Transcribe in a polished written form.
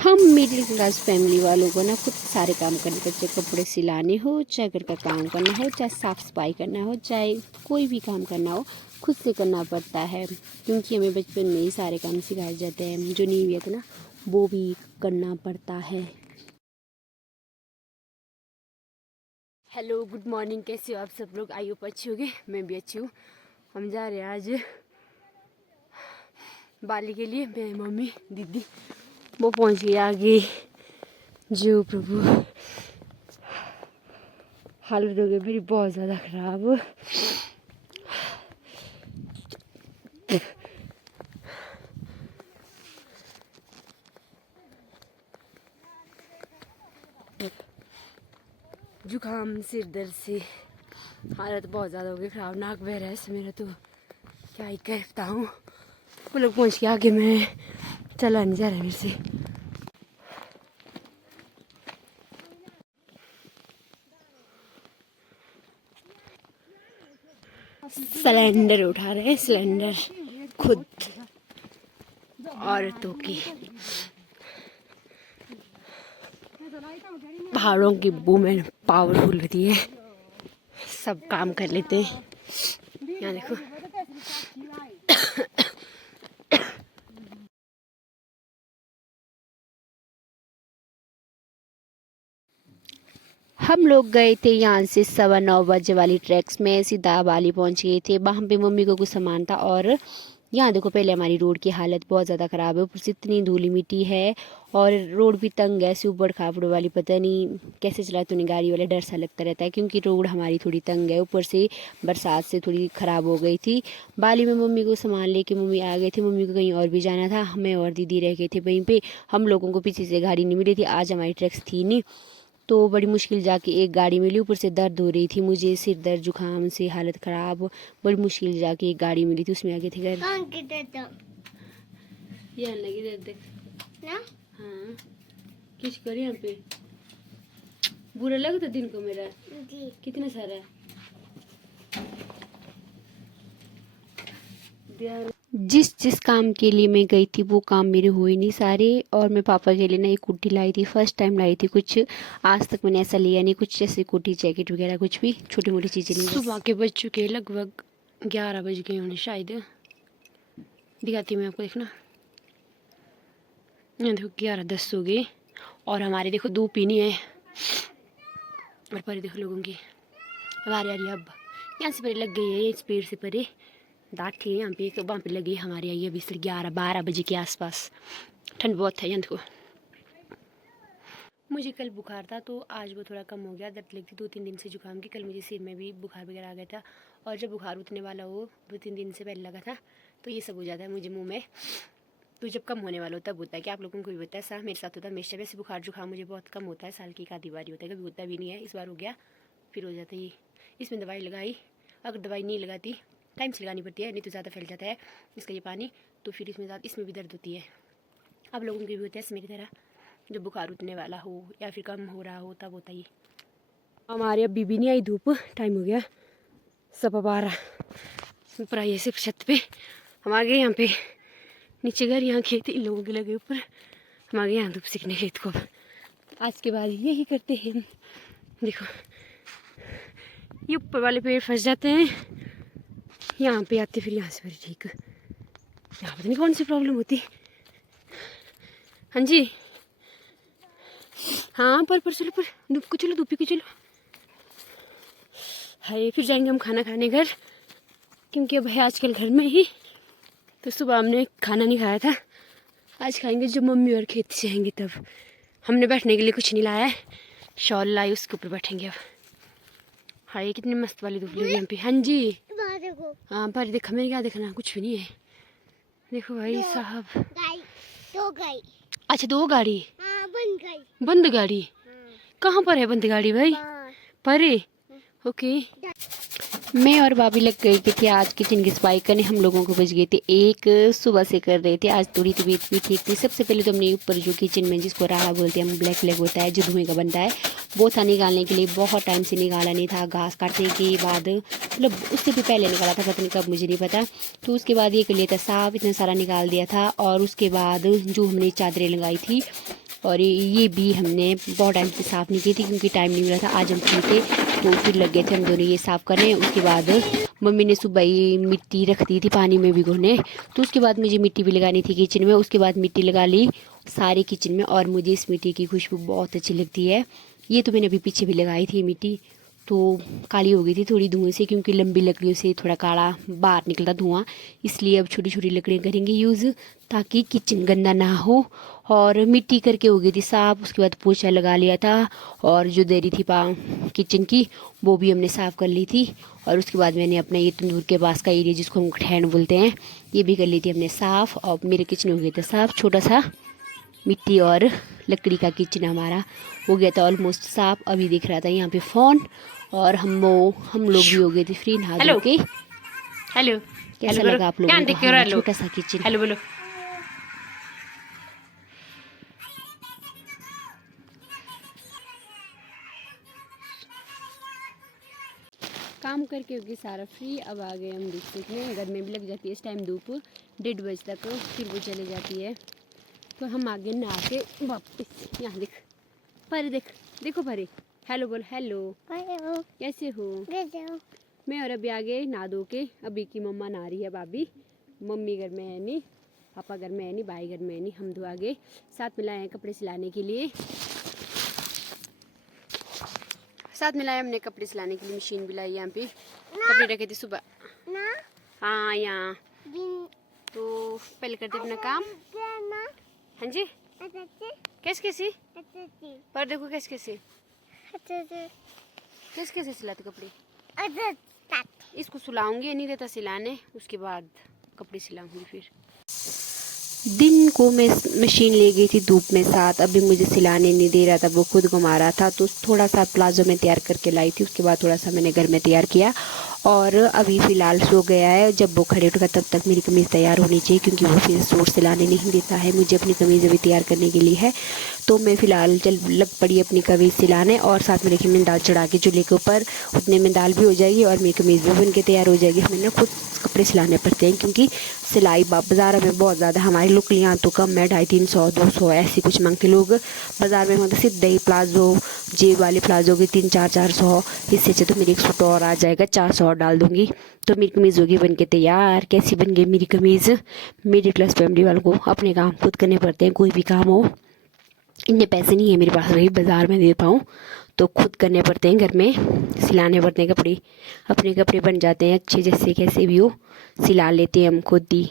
हम middle class family वालों को ना खुद सारे काम करने पड़ते, कपड़े सिलाने हो, चाहे घर का काम करना हो, चाहे साफ़ सफाई करना हो, चाहे कोई भी काम करना हो, खुद से करना पड़ता है। क्योंकि हमें बचपन में ही सारे काम सिखाए जाते हैं, जो नहीं हुए थे ना वो भी करना पड़ता है। हेलो, गुड मॉर्निंग, कैसे हो आप सब लोग? आई होप अच्छी होगी, मैं भी अच्छी हूँ। हम जा रहे हैं आज बाली के लिए, मेरी मम्मी दीदी वो पहुँच गई आगे। जो प्रभु, हालत हो गई मेरी बहुत ज़्यादा ख़राब। जुकाम, सिर दर्द से हालत बहुत ज़्यादा हो गई ख़राब, नाक बह रहा है इससे मेरा, तो क्या ही कहता हूँ। वो लोग पहुँच के आगे, मैं चला नहीं जा रहा मेरे से। सिलेंडर उठा रहे हैं, सिलेंडर खुद औरतों की। पहाड़ों की वुमेन पावरफुल होती है, सब काम कर लेते हैं। यहाँ देखो, हम लोग गए थे यहाँ से 9:15 बजे वाली ट्रैक्स में, सीधा बाली पहुँच गए थे। वहाँ पे मम्मी को कुछ सामान था। और यहाँ देखो, पहले हमारी रोड की हालत बहुत ज़्यादा ख़राब है, ऊपर से इतनी धूली मिट्टी है और रोड भी तंग है, ऊबड़ खाबड़ वाली। पता नहीं कैसे चलाते उन्हें गाड़ी वाले, डर सा लगता रहता है क्योंकि रोड हमारी थोड़ी तंग है, ऊपर से बरसात से थोड़ी ख़राब हो गई थी। बाली में मम्मी को सामान लेके मम्मी आ गए थे। मम्मी को कहीं और भी जाना था, हमें और दीदी रह गए थे वहीं पर। हम लोगों को पीछे से गाड़ी नहीं मिली थी, आज हमारी ट्रैक्स थी नहीं, तो बड़ी मुश्किल जाके एक गाड़ी मिली। ऊपर से दर्द हो रही थी मुझे, सिर दर्द जुकाम से हालत ख़राब, बड़ी मुश्किल जाके एक गाड़ी मिली थी, उसमें आगे थे घर। यहाँ लगी दर्द ना? हाँ, किस कर यहाँ पे बुरा लगता दिन को मेरा जी। कितना सारा जिस काम के लिए मैं गई थी वो काम मेरे हुए नहीं सारे। और मैं पापा के लिए ना एक कुर्ती लाई थी, फर्स्ट टाइम लाई थी। कुछ आज तक मैंने ऐसा लिया नहीं, कुछ जैसे कुर्ती जैकेट वगैरह कुछ भी छोटी मोटी चीज़ें नहीं। सुबह के बज चुके, लगभग 11 बज गए होंगे शायद। दिखाती हूँ मैं आपको, देखना। देखो 11:10 हो गए और हमारे देखो धूप ही नहीं है। और परे देखो लोगों की, हमारे यार अब यहाँ से परे लग गई है, इस पेड़ से परे दाग थे यहाँ पे, तो वहाँ पे लगी हमारे आई अभी 11-12 बजे के आसपास। ठंड बहुत है यहाँ देखो। मुझे कल बुखार था तो आज वो थोड़ा कम हो गया, दर्द लगती 2-3 दिन से जुकाम की। कल मुझे सिर में भी बुखार वगैरह आ गया था, और जब बुखार उठने वाला हो 2-3 दिन से पहले लगा था, तो ये सब हो जाता है मुझे मुँह में। तो जब कम होने वाला होता है तब होता है, कि आप लोगों को भी होता है ऐसा? मेरे साथ होता है हमेशा। वैसे बुखार जुकाम मुझे बहुत कम होता है, साल की एक आधी बारी होता है, कभी होता भी नहीं है। इस बार हो गया, फिर हो जाता है ये। इसमें दवाई लगाई, अगर दवाई नहीं लगाती, टाइम से लगानी पड़ती है, नहीं तो ज़्यादा फैल जाता है इसका ये पानी, तो फिर इसमें भी दर्द होती है। आप लोगों की भी होता है ऐसे मेरी तरह, जब बुखार उठने वाला हो या फिर कम हो रहा हो तब होता ही। हमारे अभी भी नहीं आई धूप, टाइम हो गया 12:15। ऊपर आइए सिर्फ छत पे, हम आ गए यहाँ पे नीचे घर, यहाँ खेत इन लोगों के लगे ऊपर, हम आ गए यहाँ धूप सीखने खेत को। आज के बाद यही करते हैं। देखो ये ऊपर वाले पेड़ फंस जाते हैं, यहाँ पे आते फिर यहाँ से फिर ठीक। यहाँ पता नहीं कौन सी प्रॉब्लम होती। हाँ जी, हाँ पर चलो, पर धूप को चलो, धूपी को चलो। हाय, फिर जाएंगे हम खाना खाने घर, क्योंकि अब है आजकल घर में ही। तो सुबह हमने खाना नहीं खाया था, आज खाएंगे जब मम्मी और खेत से आएंगे तब। हमने बैठने के लिए कुछ नहीं लाया है, शॉल लाई, उसके ऊपर बैठेंगे अब। हाय कितनी मस्त वाली धूप लगी यहाँ पे। हाँ जी, हाँ पर देखा, मेरे क्या देखना, कुछ भी नहीं है। देखो भाई साहब, दो गाड़ी। अच्छा 2 गाड़ी, हाँ, बंद गाड़ी। कहाँ पर है बंद गाड़ी भाई? परे, ओके। मैं और भाभी लग गई थी आज किचन की सफाई करने। हम लोगों को बज गए थे 1, सुबह से कर रहे थे। आज थोड़ी तबीयत भी ठीक थी। सबसे पहले तो हमने ऊपर जो किचन में जिसको राड़ा बोलते हैं हम, ब्लैक होता है जो धुएं का बनता है, वो था निकालने के लिए। बहुत टाइम से निकाला नहीं था, घास काटने के बाद, मतलब उससे भी पहले निकाला था, पता नहीं कब, मुझे नहीं पता। तो उसके बाद ये कर लिया था साफ, इतना सारा निकाल दिया था। और उसके बाद जो हमने चादरें लगाई थी और ये भी हमने बहुत टाइम से साफ़ नहीं की थी क्योंकि टाइम नहीं मिला था। आज हम फ्री थे तो फिर लग गए थे हम दोनों ये साफ़ करने। उसके बाद मम्मी ने सुबह ही मिट्टी रख दी थी पानी में भिगोने, तो उसके बाद मुझे मिट्टी भी लगानी थी किचन में। उसके बाद मिट्टी लगा ली सारे किचन में, और मुझे इस मिट्टी की खुशबू बहुत अच्छी लगती है। ये तो मैंने अभी पीछे भी लगाई थी मिट्टी, तो काली हो गई थी थोड़ी धुएं से, क्योंकि लंबी लकड़ियों से थोड़ा काला बाहर निकलता धुआं। इसलिए अब छोटी छोटी लकड़ियाँ करेंगे यूज़, ताकि किचन गंदा ना हो। और मिट्टी करके हो गई थी साफ़। उसके बाद पोछा लगा लिया था, और जो दरी थी किचन की वो भी हमने साफ़ कर ली थी। और उसके बाद मैंने अपना ये तंदूर के पास का एरिया जिसको हम ठहन बोलते हैं, ये भी कर ली थी हमने साफ़। और मेरे किचन हो गया था साफ़, छोटा सा मिट्टी और लकड़ी का किचन हमारा हो गया था ऑलमोस्ट साफ़। अभी दिख रहा था यहाँ पे फ़ोन, और हम लोग भी हो गए थे फ्री नहा धो के। हेलो, कैसा लगा आप लोगों को हमारा छोटा सा किचन? हेलो बोलो। काम करके होगी सारा फ्री। अब आ गए हम धूप सेकने। घर में भी लग जाती है इस टाइम धूप 1:30 बजे तक, फिर वो चली जाती है। तो हम आगे नहा के वापस। यहाँ देख परे, देखो परे। हेलो बोल। हेलो, कैसे हो? मैं और अभी आगे नहा धो के, अभी की मम्मा नहा रही है, भाभी। मम्मी घर में है नहीं, पापा घर में है नहीं, भाई घर में है नहीं। हम दो आगे साथ में लाए हैं कपड़े सिलाने के लिए। साथ में लाए हमने कपड़े सिलाने के लिए, मशीन भी लाई। यहाँ पे कपड़े रखे थे सुबह। हाँ यहाँ तो पहले करते अपना काम। हाँ जी, कैसे कैसे पर देखो कैसे कैसे सिलाते कपड़े। इसको सुलाऊंगी, नहीं देता सिलाने, उसके बाद कपड़े सिलाऊंगी। फिर दिन को मैं मशीन ले गई थी धूप में साथ, अभी मुझे सिलाने नहीं दे रहा था, वो खुद घुमा रहा था। तो थोड़ा सा प्लाजो में तैयार करके लाई थी, उसके बाद थोड़ा सा मैंने घर में तैयार किया। और अभी फ़िलहाल सो गया है। जब वो खड़े उठेगा तब तक मेरी कमीज़ तैयार होनी चाहिए, क्योंकि वो फिर सूट सिलाने नहीं देता है मुझे। अपनी कमीज़ अभी तैयार करने के लिए है, तो मैं फ़िलहाल चल लग पड़ी अपनी कमीज़ सिलाने। और साथ में देखिए मैंने दाल चढ़ा के चूल्हे के ऊपर, उतने में दाल भी हो जाएगी और मेरी कमीज़ भी बन के तैयार हो जाएगी। हमें ना खुद कपड़े सिलाने पड़ते हैं, क्योंकि सिलाई बाज़ार में बहुत ज़्यादा, हमारी लुकलियाँ तो कम है, 250, 200 ऐसी कुछ मांगते लोग बाज़ार में। मतलब सीधे ही प्लाजो, जेब वाले प्लाजो के 300-400, इससे अच्छे तो मेरी एक सूट और आ जाएगा, 400 और डाल दूँगी तो मेरी कमीज़ होगी बन के तैयार। कैसी बन गई मेरी कमीज़? मिडिल क्लास फैमिली वालों को अपने काम खुद करने पड़ते हैं, कोई भी काम हो। इतने पैसे नहीं है मेरे पास भाई बाज़ार में दे पाऊँ, तो खुद करने पड़ते हैं, घर में सिलाने पड़ते हैं कपड़े। अपने कपड़े बन जाते हैं अच्छे, जैसे कैसे भी हो सिला लेते हैं हम खुद ही।